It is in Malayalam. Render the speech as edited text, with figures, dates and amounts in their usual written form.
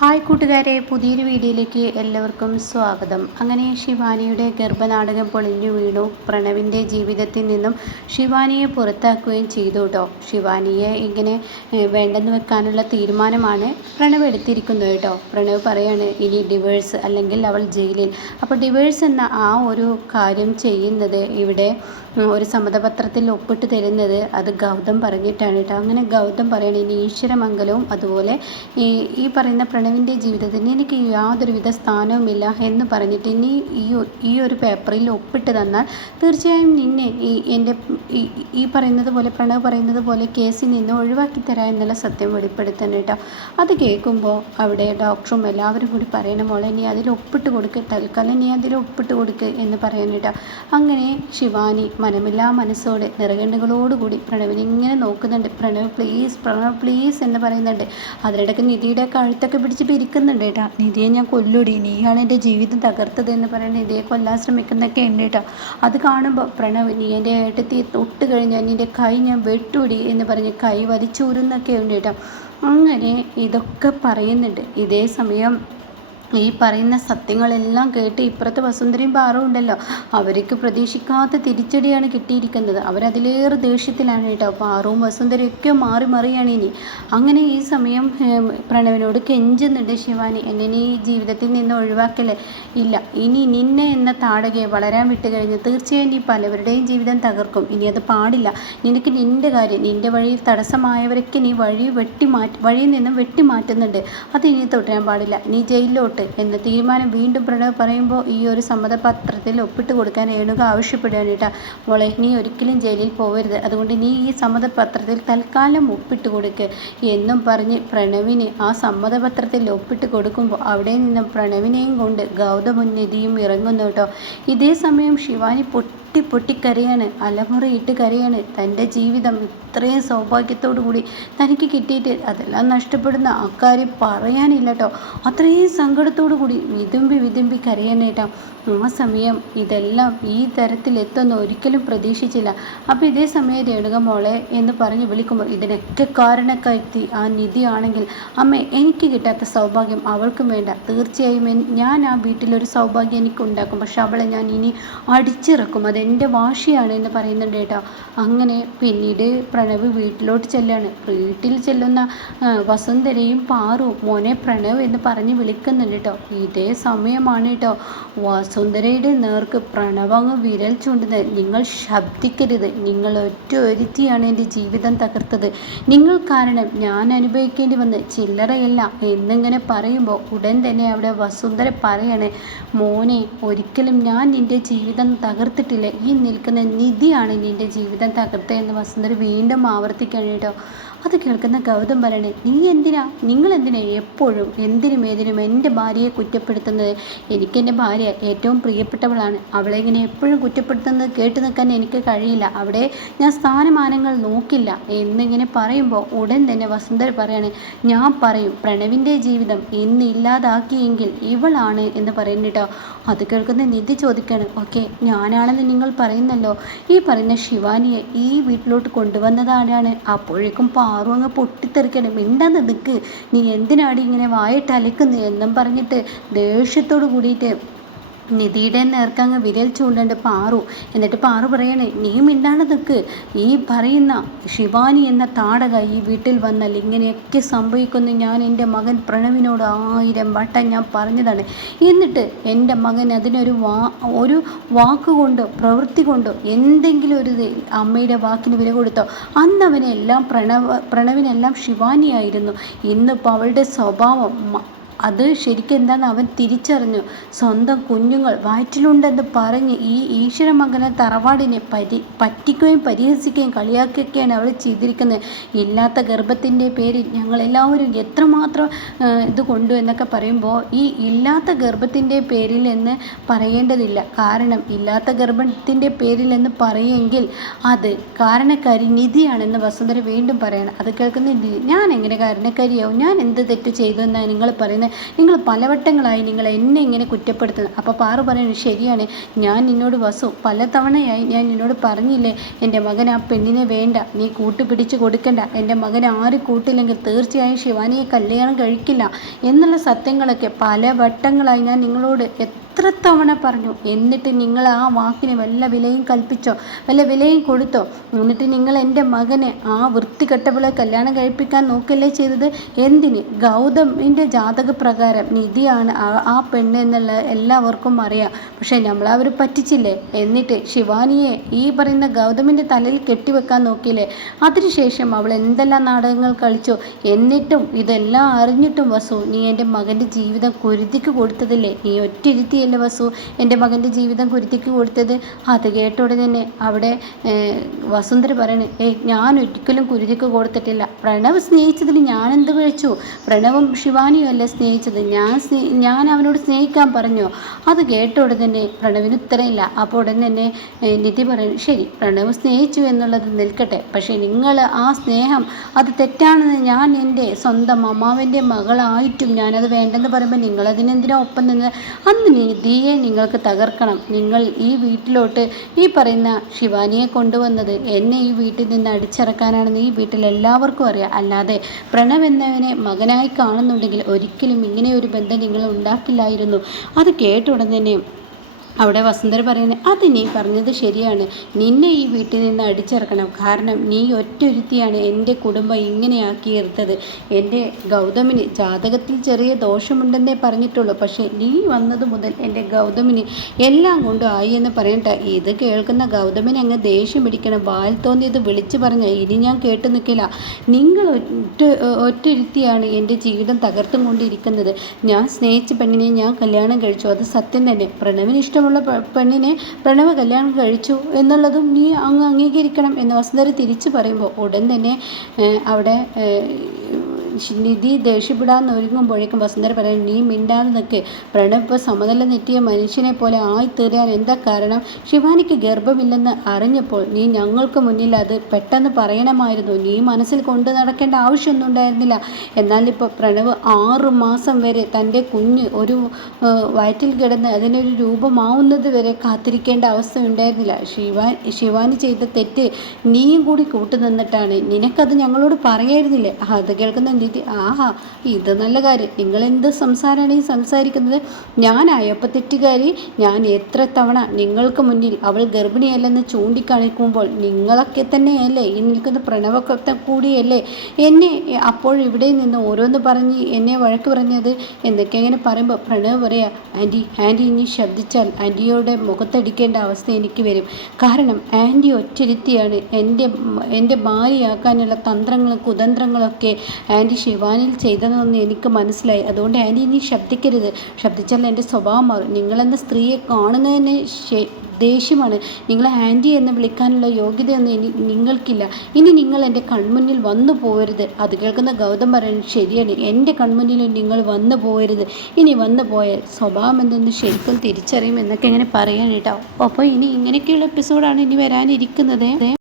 ഹായ് കൂട്ടുകാരെ, പുതിയൊരു വീഡിയോയിലേക്ക് എല്ലാവർക്കും സ്വാഗതം. അങ്ങനെ ശിവാനിയുടെ ഗർഭനാടകം പൊളിഞ്ഞു വീണു. പ്രണവിൻ്റെ ജീവിതത്തിൽ നിന്നും ശിവാനിയെ പുറത്താക്കുകയും ചെയ്തു കേട്ടോ. ശിവാനിയെ ഇങ്ങനെ വേണ്ടെന്ന് വെക്കാനുള്ള തീരുമാനമാണ് പ്രണവ് എടുത്തിരിക്കുന്നത് കേട്ടോ. പ്രണവ് പറയാണ് ഇനി ഡിവേഴ്സ് അല്ലെങ്കിൽ അവൾ ജയിലിൽ. അപ്പോൾ ഡിവേഴ്സ് എന്ന ആ ഒരു കാര്യം ചെയ്യുന്നത് ഇവിടെ ഒരു സമ്മതപത്രത്തിൽ ഒപ്പിട്ട് തരുന്നത് അത് ഗൗതം പറഞ്ഞിട്ടാണ് കേട്ടോ. അങ്ങനെ ഗൗതം പറയണ ഇനി ഈശ്വരമംഗലവും അതുപോലെ ഈ പറയുന്ന പ്രണവിൻ്റെ ജീവിതത്തിന് എനിക്ക് യാതൊരുവിധ സ്ഥാനവുമില്ല എന്ന് പറഞ്ഞിട്ട് ഇനി ഈ ഒരു പേപ്പറിൽ ഒപ്പിട്ട് തന്നാൽ തീർച്ചയായും നിന്നെ ഈ പറയുന്നത് പോലെ പ്രണവ് പറയുന്നത് പോലെ കേസിൽ നിന്ന് ഒഴിവാക്കി തരാം എന്നുള്ള സത്യം വെളിപ്പെടുത്തണം കേട്ടോ. അത് കേൾക്കുമ്പോൾ അവിടെ ഡോക്ടറും എല്ലാവരും കൂടി പറയണ മോളെ നീ അതിൽ ഒപ്പിട്ട് കൊടുക്ക്, തൽക്കാലം നീ അതിൽ ഒപ്പിട്ട് കൊടുക്ക് എന്ന് പറയാൻ കേട്ടോ. അങ്ങനെ ശിവാനി മനമില്ലാ മനസ്സോടെ നിറകണ്ണുകളോടുകൂടി പ്രണവിനെ ഇങ്ങനെ നോക്കുന്നുണ്ട്. പ്രണവ് പ്ലീസ് എന്ന് പറയുന്നുണ്ട്. അതിനിടയ്ക്ക് നിധിയുടെ കഴുത്തൊക്കെ പിടിച്ച് പിരിക്കുന്നുണ്ട് കേട്ടോ. നിധിയെ ഞാൻ കൊല്ലൂടി, നീയാണ് എൻ്റെ ജീവിതം തകർത്തത് എന്ന് പറയുന്നത് നിധിയെ കൊല്ലാൻ ശ്രമിക്കുന്നൊക്കെ ഉണ്ട് കേട്ടോ. അത് കാണുമ്പോൾ പ്രണവ് നീ എൻ്റെ ഏട്ടത്തി തൊട്ട് കഴിഞ്ഞാൽ നിൻ്റെ കൈ ഞാൻ വെട്ടൂടി എന്ന് പറഞ്ഞ് കൈ വലിച്ചൂരുന്നൊക്കെ ഉണ്ട് കേട്ടോ. അങ്ങനെ ഇതൊക്കെ പറയുന്നുണ്ട്. ഇതേ സമയം ഈ പറയുന്ന സത്യങ്ങളെല്ലാം കേട്ട് ഇപ്പുറത്തെ വസുന്ധരയും പാറും ഉണ്ടല്ലോ, അവർക്ക് പ്രതീക്ഷിക്കാത്ത തിരിച്ചടിയാണ് കിട്ടിയിരിക്കുന്നത്. അവരതിലേറെ ദേഷ്യത്തിലാണ് കേട്ടോ. പാറും വസുന്ധരയൊക്കെ മാറി മറിയാണ് ഇനി. അങ്ങനെ ഈ സമയം പ്രണവിനോട് കെഞ്ചുന്നുണ്ട് ശിവാനി, എന്നെ നീ ജീവിതത്തിൽ നിന്ന് ഒഴിവാക്കല്ലേ, ഇല്ല ഇനി നിന്നെ എന്ന താടകയെ വളരാൻ വിട്ട് കഴിഞ്ഞ് തീർച്ചയായും നീ പലവരുടെയും ജീവിതം തകർക്കും. ഇനി അത് പാടില്ല. നിനക്ക് നിൻ്റെ കാര്യം, നിൻ്റെ വഴിയിൽ തടസ്സമായവരൊക്കെ നീ വഴിയിൽ നിന്നും വെട്ടിമാറ്റുന്നുണ്ട്. അത് ഇനി തുടരാൻ പാടില്ല. നീ ജയിലിലോട്ട് എന്ന തീരുമാനം വീണ്ടും പ്രണവ് പറയുമ്പോൾ ഈ ഒരു സമ്മതപത്രത്തിൽ ഒപ്പിട്ട് കൊടുക്കാൻ രേണുക ആവശ്യപ്പെടുകയാണ് കേട്ടോ. മോളെ നീ ഒരിക്കലും ജയിലിൽ പോകരുത്, അതുകൊണ്ട് നീ ഈ സമ്മതപത്രത്തിൽ തൽക്കാലം ഒപ്പിട്ട് കൊടുക്ക് എന്നും പറഞ്ഞ് പ്രണവിന് ആ സമ്മതപത്രത്തിൽ ഒപ്പിട്ട് കൊടുക്കുമ്പോൾ അവിടെ നിന്നും പ്രണവിനെയും കൊണ്ട് ഗൗതമും നിധിയും ഇറങ്ങുന്നു കേട്ടോ. ഇതേ സമയം ശിവാനി പൊട്ടിക്കരയാണ്, അലമുറയിട്ട് കരയാണ്. തൻ്റെ ജീവിതം ഇത്രയും സൗഭാഗ്യത്തോടു കൂടി തനിക്ക് കിട്ടിയിട്ട് അതെല്ലാം നഷ്ടപ്പെടുന്ന അക്കാര്യം പറയാനില്ല കേട്ടോ. അത്രയും സങ്കടത്തോടു കൂടി വിതുമ്പി കരയാനേട്ടാ. ആ സമയം ഇതെല്ലാം ഈ തരത്തിലെത്തുന്ന ഒരിക്കലും പ്രതീക്ഷിച്ചില്ല. അപ്പോൾ ഇതേ സമയം രേണുക മോളെ എന്ന് പറഞ്ഞ് വിളിക്കുമ്പോൾ ഇതിനൊക്കെ കാരണക്കാരി ആ നിധിയാണെങ്കിൽ അമ്മേ എനിക്ക് കിട്ടാത്ത സൗഭാഗ്യം അവൾക്കും വേണ്ട, തീർച്ചയായും ഞാൻ ആ വീട്ടിലൊരു സൗഭാഗ്യം എനിക്ക് ഉണ്ടാക്കും, പക്ഷെ അവളെ ഞാൻ ഇനി അടിച്ചിറക്കും, അതെൻ്റെ വാശിയാണ് എന്ന് പറയുന്നുണ്ട് കേട്ടോ. അങ്ങനെ പിന്നീട് പ്രണവ് വീട്ടിലോട്ട് ചെല്ലാണ്. വീട്ടിൽ ചെല്ലുന്ന വസുന്ധരയും പാറും മോനെ പ്രണവ് എന്ന് പറഞ്ഞ് വിളിക്കുന്നുണ്ട് കേട്ടോ. ഇതേ സമയമാണ് കേട്ടോ വസുന്ധരയുടെ നേർക്ക് പ്രണവ് അങ്ങ് വിരൽ ചൂണ്ടുന്നത്. നിങ്ങൾ ശബ്ദിക്കരുത്, നിങ്ങൾ ഒരുത്തിയാണ് എൻ്റെ ജീവിതം തകർത്തത്, നിങ്ങൾ കാരണം ഞാൻ അനുഭവിക്കേണ്ടി വന്ന് ചില്ലറയല്ല എന്നിങ്ങനെ പറയുമ്പോൾ ഉടൻ തന്നെ അവിടെ വസുന്ധര പറയണേ, മോനെ ഒരിക്കലും ഞാൻ നിൻ്റെ ജീവിതം തകർത്തിട്ടില്ല, ഈ നിൽക്കുന്ന നിധിയാണ് നിൻ്റെ ജീവിതം തകർത്തതെന്ന് വസുന്ധര വീണ്ടും ആവർത്തിക്കണം കേട്ടോ. അത് കേൾക്കുന്ന ഗൗതം പറയണേ, നിങ്ങൾ എന്തിനാ എപ്പോഴും എന്തിനും ഏതിനും എൻ്റെ ഭാര്യയെ കുറ്റപ്പെടുത്തുന്നത്? എനിക്കെൻ്റെ ഭാര്യ ഏറ്റവും പ്രിയപ്പെട്ടവളാണ്, അവളെ ഇങ്ങനെ എപ്പോഴും കുറ്റപ്പെടുത്തുന്നത് കേട്ട് നിൽക്കാൻ എനിക്ക് കഴിയില്ല, അവിടെ ഞാൻ സ്ഥാനമാനങ്ങൾ നോക്കില്ല എന്നിങ്ങനെ പറയുമ്പോൾ ഉടൻ തന്നെ വസുന്ധര പറയണേ, ഞാൻ പറയും പ്രണവിൻ്റെ ജീവിതം ഇന്ന് ഇല്ലാതാക്കിയെങ്കിൽ ഇവളാണ് എന്ന് പറയുന്നുട്ടോ. അത് കേൾക്കുന്ന നിധി ചോദിക്കാണ്, ഓക്കെ ഞാനാണെന്ന് നിങ്ങൾ പറയുന്നല്ലോ, ഈ പറയുന്ന ശിവാനിയെ ഈ വീട്ടിലോട്ട് കൊണ്ടുവന്നതാരാണ്? അപ്പോഴേക്കും പാറു അങ്ങ് പൊട്ടിത്തെറിക്കണം, മിണ്ടാന്ന് നിൽക്ക്, നീ എന്തിനാടി ഇങ്ങനെ വായിട്ട് അലക്കുന്നു എന്നും പറഞ്ഞിട്ട് ദേഷ്യത്തോട് കൂടിയിട്ട് നിധിയുടെ നേർക്കങ്ങ് വിരൽ ചൂണ്ടണ്ട് പാറു. എന്നിട്ട് പാറു പറയണേ, നീ മിണ്ടാണ്ട് നിൽക്ക്, ഈ പറയുന്ന ശിവാനി എന്ന താടക ഈ വീട്ടിൽ വന്നാൽ ഇങ്ങനെയൊക്കെ സംഭവിക്കുന്നു ഞാൻ എൻ്റെ മകൻ പ്രണവിനോട് 1000 വട്ടം ഞാൻ പറഞ്ഞതാണ്, എന്നിട്ട് എൻ്റെ മകൻ അതിനൊരു വാക്കുകൊണ്ടോ പ്രവൃത്തി കൊണ്ടോ എന്തെങ്കിലും ഒരു അമ്മയുടെ വാക്കിന് വില കൊടുത്തോ? അന്ന് അവനെല്ലാം പ്രണവിനെല്ലാം ശിവാനിയായിരുന്നു. ഇന്നിപ്പോൾ അവളുടെ സ്വഭാവം അത് ശരിക്കും എന്താണെന്ന് അവൻ തിരിച്ചറിഞ്ഞു. സ്വന്തം കുഞ്ഞുങ്ങൾ വയറ്റിലുണ്ടെന്ന് പറഞ്ഞ് ഈ ഈശ്വരമംഗലം തറവാടിനെ പറ്റിക്കുകയും പരിഹസിക്കുകയും കളിയാക്കുകയൊക്കെയാണ് അവൾ ചെയ്തിരിക്കുന്നത്. ഇല്ലാത്ത ഗർഭത്തിൻ്റെ പേരിൽ ഞങ്ങളെല്ലാവരും എത്രമാത്രം ഇത് കൊണ്ടു എന്നൊക്കെ പറയുമ്പോൾ ഈ ഇല്ലാത്ത ഗർഭത്തിൻ്റെ പേരിൽ എന്ന് പറയേണ്ടതില്ല, കാരണം ഇല്ലാത്ത ഗർഭത്തിൻ്റെ പേരിൽ എന്ന് പറയുമെങ്കിൽ അത് കാരണക്കാരി നിധിയാണെന്ന് വസുന്ധര വീണ്ടും പറയണം. അത് കേൾക്കുന്ന നിധി, ഞാൻ എങ്ങനെ കാരണക്കാരിയാവും, ഞാൻ എന്ത് തെറ്റ് ചെയ്തു എന്നാണ് നിങ്ങൾ പറയുന്നത്? പറയുന്നത്, നിങ്ങൾ പലവട്ടങ്ങളായി നിങ്ങൾ എന്നെ ഇങ്ങനെ കുറ്റപ്പെടുത്തുന്നത്. അപ്പോൾ പാറു പറയുന്നത്, ശരിയാണ്, ഞാൻ നിന്നോട് വസു പലതവണയായി ഞാൻ നിന്നോട് പറഞ്ഞില്ലേ, എൻ്റെ മകൻ ആ പെണ്ണിനെ വേണ്ട, നീ കൂട്ടുപിടിച്ച് കൊടുക്കണ്ട, എൻ്റെ മകൻ ആര് കൂട്ടില്ലെങ്കിൽ തീർച്ചയായും ശിവാനിയെ കല്യാണം കഴിക്കില്ല എന്നുള്ള സത്യങ്ങളൊക്കെ പലവട്ടങ്ങളായി ഞാൻ നിങ്ങളോട് എത്ര തവണ പറഞ്ഞു. എന്നിട്ട് നിങ്ങൾ ആ വാക്കിന് വല്ല വിലയും കൽപ്പിച്ചോ, വല്ല വിലയും കൊടുത്തോ? എന്നിട്ട് നിങ്ങൾ എൻ്റെ മകനെ ആ വൃത്തികെട്ടവളെ കല്യാണം കഴിപ്പിക്കാൻ നോക്കല്ലേ ചെയ്തത്? എന്തിന്? ഗൗതമിൻ്റെ ജാതകപ്രകാരം നിധിയാണ് ആ പെണ്ണ് എന്നുള്ള എല്ലാവർക്കും അറിയാം. പക്ഷേ നമ്മളവർ പറ്റിച്ചില്ലേ? എന്നിട്ട് ശിവാനിയെ ഈ പറയുന്ന ഗൗതമിൻ്റെ തലയിൽ കെട്ടിവെക്കാൻ നോക്കിയില്ലേ? അതിനുശേഷം അവൾ എന്തെല്ലാം നാടകങ്ങൾ കളിച്ചോ? എന്നിട്ടും ഇതെല്ലാം അറിഞ്ഞിട്ടും വസു, നീ എൻ്റെ മകൻ്റെ ജീവിതം കുരുതിക്ക് കൊടുത്തതില്ലേ? നീ ഒറ്റയിരുത്തിയല്ലേ വസു എൻ്റെ മകൻ്റെ ജീവിതം കുരുതിക്ക് കൊടുത്തത്? അത് കേട്ട ഉടനെ തന്നെ അവിടെ വസുന്ധര പറയണേ, ഞാൻ ഒരിക്കലും കുരുതിക്ക് കൊടുത്തിട്ടില്ല. പ്രണവ് സ്നേഹിച്ചതിൽ ഞാൻ എന്ത് കഴിച്ചു? പ്രണവും ശിവാനിയും അല്ലേ സ്നേഹിച്ചത്? ഞാൻ അവനോട് സ്നേഹിക്കാൻ പറഞ്ഞോ? അത് കേട്ട ഉടനെ തന്നെ പ്രണവിന് ഉത്തരമില്ല. അപ്പോൾ ഉടൻ തന്നെ നിധി പറയുന്നു, ശരി, പ്രണവ് സ്നേഹിച്ചു എന്നുള്ളത് നിൽക്കട്ടെ, പക്ഷേ നിങ്ങൾ ആ സ്നേഹം അത് തെറ്റാണെന്ന് ഞാൻ എൻ്റെ സ്വന്തം അമ്മാവൻ്റെ മകളായിട്ടും ഞാനത് വേണ്ടെന്ന് പറയുമ്പോൾ നിങ്ങളതിനെന്തിനാ ഒപ്പം നിന്ന്? അന്ന് നിധിയെ നിങ്ങൾക്ക് തകർക്കണം. നിങ്ങൾ ഈ വീട്ടിലോട്ട് ഈ പറയുന്ന ശിവാനിയെ കൊണ്ടുവന്നത് എന്നെ ഈ വീട്ടിൽ നിന്ന് അടിച്ചിറക്കാനാണെന്ന് ഈ വീട്ടിൽ എല്ലാവർക്കും അറിയാം. അല്ലാതെ പ്രണവ് എന്നവനെ മകനായി കാണുന്നുണ്ടെങ്കിൽ ഒരിക്കലും ഇങ്ങനെ ഒരു ബന്ധം നിങ്ങൾ ഉണ്ടാക്കില്ലായിരുന്നു. അത് കേട്ട ഉടൻ തന്നെ അവിടെ വസുന്ധര പറയുന്നത്, അത് നീ പറഞ്ഞത് ശരിയാണ്, നിന്നെ ഈ വീട്ടിൽ നിന്ന് അടിച്ചിറക്കണം. കാരണം നീ ഒറ്റൊരുത്തിയാണ് എൻ്റെ കുടുംബം ഇങ്ങനെയാക്കിയെടുത്തത്. എൻ്റെ ഗൗതമിന് ജാതകത്തിൽ ചെറിയ ദോഷമുണ്ടെന്നേ പറഞ്ഞിട്ടുള്ളൂ, പക്ഷേ നീ വന്നത് മുതൽ എൻ്റെ ഗൗതമിന് എല്ലാം കൊണ്ടും ആയി എന്ന് പറയട്ടെ. ഇത് കേൾക്കുന്ന ഗൗതമിന് അങ്ങ് ദേഷ്യം പിടിക്കണം. വാൽ തോന്നിയത് വിളിച്ചു പറഞ്ഞ ഇനി ഞാൻ കേട്ടു നിൽക്കില്ല. നിങ്ങൾ ഒറ്റൊരുത്തിയാണ് എൻ്റെ ജീവിതം തകർത്തും കൊണ്ടിരിക്കുന്നത്. ഞാൻ സ്നേഹിച്ച പെണ്ണിനെ ഞാൻ കല്യാണം കഴിച്ചു, അത് സത്യം തന്നെ. പ്രണവിന് ഇഷ്ടമുള്ള പെണ്ണിനെ പ്രണവ് കല്യാണം കഴിച്ചു എന്നുള്ളതും നീ അങ്ങ് അംഗീകരിക്കണം എന്ന് വസുന്ധര തിരിച്ചു പറയുമ്പോൾ ഉടൻ തന്നെ അവിടെ നിധി ദേഷ്യപ്പെടാൻ ഒരുങ്ങുമ്പോഴേക്കും വസുന്ധര പറയും, നീ മിണ്ടാതെ നിൽക്ക്. പ്രണവ് ഇപ്പോൾ സമതലം നെറ്റിയ മനുഷ്യനെ പോലെ ആയിത്തീരാൻ എന്താ കാരണം? ശിവാനിക്ക് ഗർഭമില്ലെന്ന് അറിഞ്ഞപ്പോൾ നീ ഞങ്ങൾക്ക് മുന്നിൽ അത് പെട്ടെന്ന് പറയണമായിരുന്നു. നീ മനസ്സിൽ കൊണ്ടു നടക്കേണ്ട ആവശ്യമൊന്നും ഉണ്ടായിരുന്നില്ല. എന്നാൽ ഇപ്പോൾ പ്രണവ് 6 മാസം വരെ തൻ്റെ കുഞ്ഞ് ഒരു വയറ്റിൽ കിടന്ന് അതിനൊരു രൂപമാവുന്നത് വരെ കാത്തിരിക്കേണ്ട അവസ്ഥ ഉണ്ടായിരുന്നില്ല. ശിവാനി ചെയ്ത തെറ്റ് നീയും കൂടി കൂട്ടുനിന്നിട്ടാണ്. നിനക്കത് ഞങ്ങളോട് പറയായിരുന്നില്ലേ? അത് കേൾക്കുന്ന നിധി, ആഹാ, ഇത് നല്ല കാര്യം, നിങ്ങളെന്ത് സംസാരമാണ് ഈ സംസാരിക്കുന്നത്? ഞാനായപ്പോൾ തെറ്റുകാരി? ഞാൻ എത്ര തവണ നിങ്ങൾക്ക് മുന്നിൽ അവൾ ഗർഭിണിയല്ലെന്ന് ചൂണ്ടിക്കാണിക്കുമ്പോൾ നിങ്ങളൊക്കെ തന്നെയല്ലേ ഈ നിൽക്കുന്ന പ്രണവൊക്കെ കൂടിയല്ലേ എന്നെ അപ്പോൾ ഇവിടെ നിന്ന് ഓരോന്ന് പറഞ്ഞ് എന്നെ വഴക്ക് പറഞ്ഞത് എന്നൊക്കെ ഇങ്ങനെ പറയുമ്പോൾ പ്രണവ് പറയാ, ആൻറ്റി ഇനി ശബ്ദിച്ചാൽ ആൻറ്റിയോടെ മുഖത്തടിക്കേണ്ട അവസ്ഥ എനിക്ക് വരും. കാരണം ആൻറ്റി ഒറ്റരുത്തിയാണ്. എൻ്റെ ഭാര്യയാക്കാനുള്ള തന്ത്രങ്ങളും കുതന്ത്രങ്ങളൊക്കെ ആൻറ്റി ശിവാനിൽ ചെയ്തതെന്ന് എനിക്ക് മനസ്സിലായി. അതുകൊണ്ട് ആൻറ്റി ഇനി ശബ്ദിക്കരുത്. ശബ്ദിച്ചാൽ എൻ്റെ സ്വഭാവം മാറും. നിങ്ങളെന്ന സ്ത്രീയെ കാണുന്നതിന് ദേഷ്യമാണ്. നിങ്ങളെ ആൻറ്റി എന്ന് വിളിക്കാനുള്ള യോഗ്യതയൊന്നും നിങ്ങൾക്കില്ല. ഇനി നിങ്ങൾ എൻ്റെ കൺമുന്നിൽ വന്നു പോകരുത്. അത് കേൾക്കുന്ന ഗൗതം പറയുന്നത്, ശരിയാണ്, എൻ്റെ കൺമുന്നിൽ നിങ്ങൾ വന്നു പോകരുത്. ഇനി വന്നു പോയാൽ സ്വഭാവം എന്തെന്ന് ശരിക്കും തിരിച്ചറിയും എന്നൊക്കെ ഇങ്ങനെ പറയാൻ കേട്ടോ. അപ്പോൾ ഇനി ഇങ്ങനെയൊക്കെയുള്ള എപ്പിസോഡാണ് ഇനി വരാനിരിക്കുന്നത്.